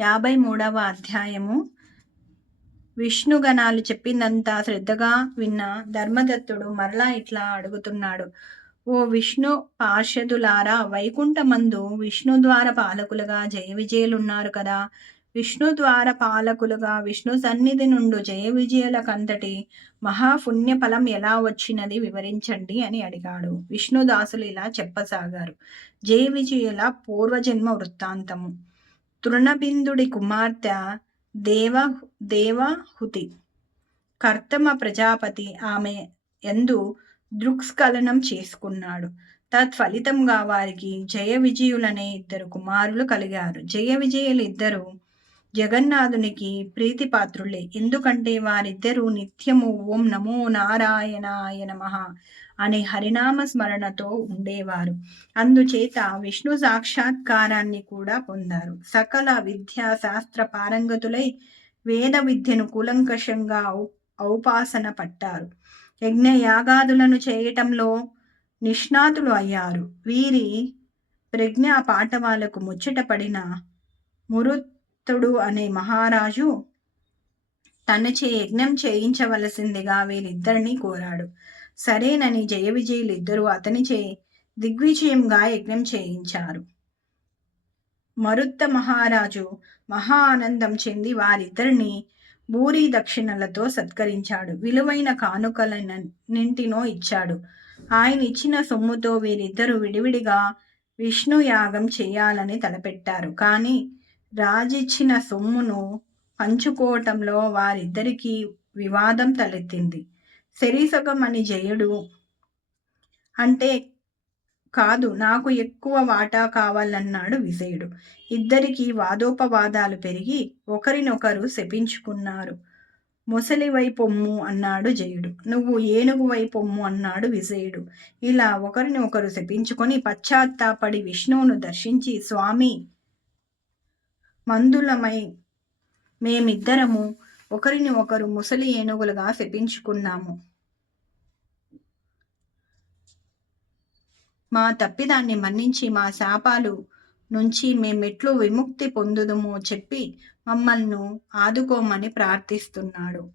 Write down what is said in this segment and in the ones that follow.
యాభై మూడవ అధ్యాయము. విష్ణుగణాలు చెప్పిందంతా శ్రద్ధగా విన్న ధర్మదత్తుడు మరలా ఇట్లా అడుగుతున్నాడు. ఓ విష్ణు పార్షదులారా వైకుంఠమందు విష్ణు ద్వార పాలకులుగా జయ విజయులున్నారు కదా. విష్ణు ద్వార పాలకులుగా విష్ణు సన్నిధి నుండి జయ విజయుల కంతటి మహాపుణ్య ఫలం ఎలా వచ్చినది వివరించండి అని అడిగాడు. విష్ణుదాసులు ఇలా చెప్పసాగారు. జయ విజయుల పూర్వజన్మ వృత్తాంతము. తృణబిందుడి కుమార్తె దేవ దేవహుతి కర్తమ ప్రజాపతి ఆమె ఎందు దృక్స్ఖలనం చేసుకున్నాడు. తత్ఫలితంగా వారికి జయ విజయులనే ఇద్దరు కుమారులు కలిగారు. జయ విజయులు ఇద్దరు జగన్నాథునికి ప్రీతిపాత్రులే. ఎందుకంటే వారిద్దరూ నిత్యము ఓం నమో నారాయణాయ నమ అనే హరినామ స్మరణతో ఉండేవారు. అందుచేత విష్ణు సాక్షాత్కారాన్ని కూడా పొందారు. సకల విద్యా శాస్త్ర పారంగతులై వేద విద్యను కూలంకషంగా ఔపాసన పట్టారు. యజ్ఞ యాగాదులను చేయటంలో నిష్ణాతులు అయ్యారు. వీరి ప్రజ్ఞా పాఠవాలకు ముచ్చటపడిన మురు భక్తుడు అనే మహారాజు తనచే యజ్ఞం చేయించవలసిందిగా వీరిద్దరిని కోరాడు. సరేనని జయ విజయులిద్దరూ అతనిచే దిగ్విజయంగా యజ్ఞం చేయించారు. మరుత్త మహారాజు మహా ఆనందం చెంది వారిద్దరిని భూరి దక్షిణలతో సత్కరించాడు. విలువైన కానుకలన్నింటినో ఇచ్చాడు. ఆయన ఇచ్చిన సొమ్ముతో వీరిద్దరూ విడివిడిగా విష్ణు యాగం చేయాలని తలపెట్టారు. కానీ రాజిచ్చిన సొమ్మును పంచుకోవటంలో వారిద్దరికీ వివాదం తలెత్తింది. శరీసగం అని జయుడు అంటే కాదు నాకు ఎక్కువ వాటా కావాలన్నాడు విజయుడు. ఇద్దరికి వాదోపవాదాలు పెరిగి ఒకరినొకరు శపించుకున్నారు. ముసలి వైపొమ్ము అన్నాడు జయుడు. నువ్వు ఏనుగు వైపొమ్ము అన్నాడు విజయుడు. ఇలా ఒకరిని ఒకరు శపించుకొని పశ్చాత్తాపడి విష్ణువును దర్శించి స్వామి మందులమై మేమిద్దరము ఒకరిని ఒకరు ముసలి ఏనుగులుగా శపించుకున్నాము. మా తప్పిదాన్ని మన్నించి మా శాపాలు నుంచి మేమెట్లు విముక్తి పొందుదుమో చెప్పి మమ్మల్ని ఆదుకోమని ప్రార్థిస్తున్నాడు.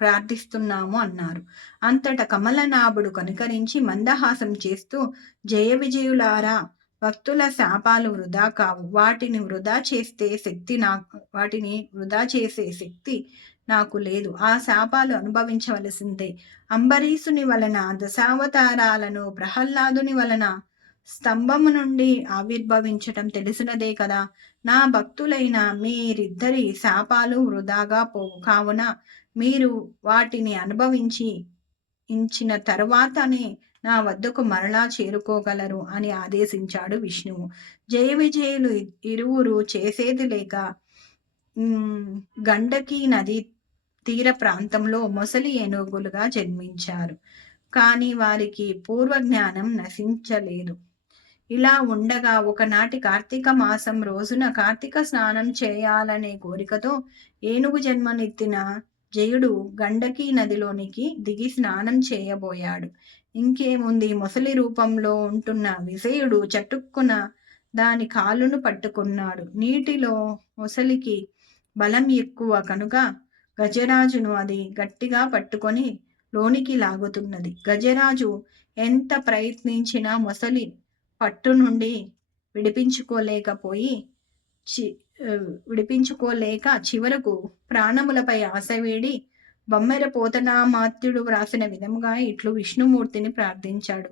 ప్రార్థిస్తున్నాము అన్నారు. అంతట కమలనాభుడు కనుకరించి మందహాసం చేస్తూ జయ విజయులారా భక్తుల శాపాలు వృధా కావు. వాటిని వృధా చేస్తే శక్తి నాకు వాటిని వృధా చేసే శక్తి నాకు లేదు. ఆ శాపాలు అనుభవించవలసిందే. అంబరీషుని వలన దశావతారాలను ప్రహ్లాదుని వలన స్తంభము నుండి ఆవిర్భవించటం తెలిసినదే కదా. నా భక్తులైన మీరిద్దరి శాపాలు వృధాగా పోవు. కావున మీరు వాటిని అనుభవించి ఇచ్చిన తర్వాతనే నా వద్దకు మరలా చేరుకోగలరు అని ఆదేశించాడు విష్ణువు జయ విజయులు ఇరువురు చేసేది లేక గండకీ నది తీర ప్రాంతంలో మొసలి ఏనుగులుగా జన్మించారు. కానీ వారికి పూర్వ జ్ఞానం నశించలేదు. ఇలా ఉండగా ఒకనాటి కార్తీక మాసం రోజున కార్తీక స్నానం చేయాలనే కోరికతో ఏనుగు జన్మనెత్తిన జయుడు గండకీ నదిలోనికి దిగి స్నానం చేయబోయాడు. ఇంకేముంది? మొసలి రూపంలో ఉంటున్న విజయుడు చటుక్కున దాని కాలును పట్టుకున్నాడు. నీటిలో మొసలికి బలం ఎక్కువ కనుక గజరాజును అది గట్టిగా పట్టుకొని లోనికి లాగుతున్నది. గజరాజు ఎంత ప్రయత్నించినా మొసలి పట్టు నుండి విడిపించుకోలేకపోయి చి విడిపించుకోలేక చివరకు ప్రాణములపై ఆశ వేడి బొమ్మెర పోతనామాత్యుడు వ్రాసిన విధముగా ఇట్లు విష్ణుమూర్తిని ప్రార్థించాడు.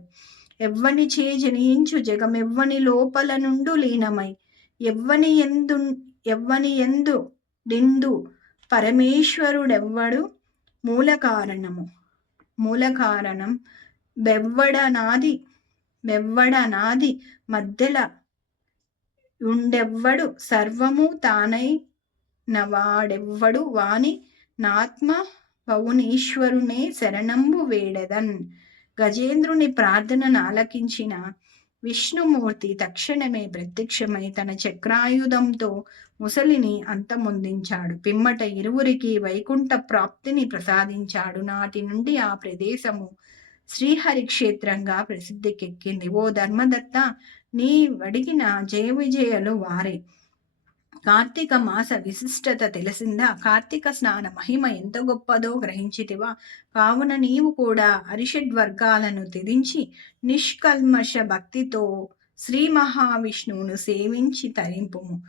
ఎవ్వని చే జనించు జగమెవ్వని లోపల నుండు లీనమై ఎవ్వని ఎందు ఎవ్వని ఎందు డిందు పరమేశ్వరుడెవ్వడు మూల కారణము మూల కారణం బెవ్వడనాది బెవ్వడనాది మధ్యల ఉండెవ్వడు సర్వము తానై నవాడెవ్వడు వాని నాత్మ పౌనీశ్వరునే శరణంబు వేడెదన్. గజేంద్రుని ప్రార్థనను ఆలకించిన విష్ణుమూర్తి తక్షణమే ప్రత్యక్షమై తన చక్రాయుధంతో ముసలిని అంతమొందించాడు. పిమ్మట ఇరువురికి వైకుంఠ ప్రాప్తిని ప్రసాదించాడు. నాటి నుండి ఆ ప్రదేశము శ్రీహరి క్షేత్రంగా ప్రసిద్ధికెక్కింది. ఓ ధర్మదత్త నీ అడిగిన జయ విజయలు వారే. కార్తీక మాస విశిష్టత తెలిసిందా? కార్తీక స్నాన మహిమ ఎంత గొప్పదో గ్రహించితివా? కావున నీవు కూడా అరిషడ్ వర్గాలను త్యజించి నిష్కల్మష భక్తితో శ్రీ మహావిష్ణువును సేవించి తరింపుము.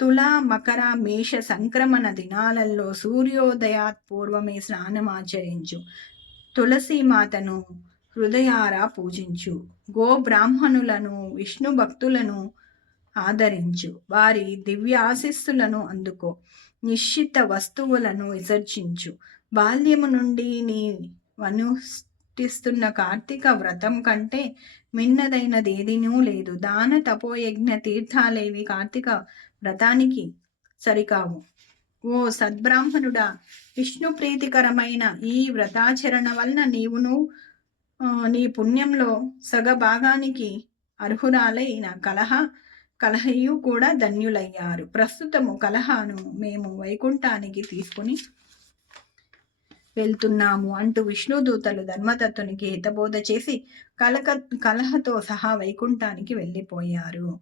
తుల మకర మేష సంక్రమణ దినాలలో సూర్యోదయాత్ పూర్వమే స్నానమాచరించు తులసి మాతను హృదయారా పూజించు. గో బ్రాహ్మణులను విష్ణు భక్తులను ఆదరించు. వారి దివ్యాశిస్సులను అందుకో. నిశ్చిత వస్తువులను విసర్జించు. బాల్యము నుండి నీ అనుష్ఠిస్తున్న కార్తీక వ్రతం కంటే మిన్నదైనదేదినూ లేదు. దాన తపోయజ్ఞ తీర్థాలేవి కార్తీక వ్రతానికి సరికావు. ఓ సద్బ్రాహ్మణుడా విష్ణు ప్రీతికరమైన ఈ వ్రతాచరణ వలన నీవును నీ పుణ్యంలో సగభాగానికి అర్హురాలైన కలహ కలహయు కూడా ధన్యులయ్యారు. ప్రస్తుతము కలహాను మేము వైకుంఠానికి తీసుకుని వెళ్తున్నాము అంటూ విష్ణుదూతలు ధర్మదత్తునికి హితబోధ చేసి కలక కలహతో సహా వైకుంఠానికి వెళ్ళిపోయారు.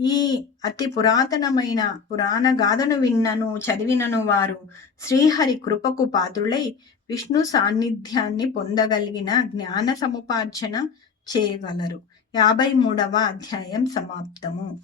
ఈ అతి పురాతనమైన పురాణ గాథను విన్నను చదివినను వారు శ్రీహరి కృపకు పాత్రులై విష్ణు సాన్నిధ్యాన్ని పొందగలిగిన జ్ఞాన సముపార్జన చేయగలరు. యాభై మూడవ అధ్యాయం సమాప్తము.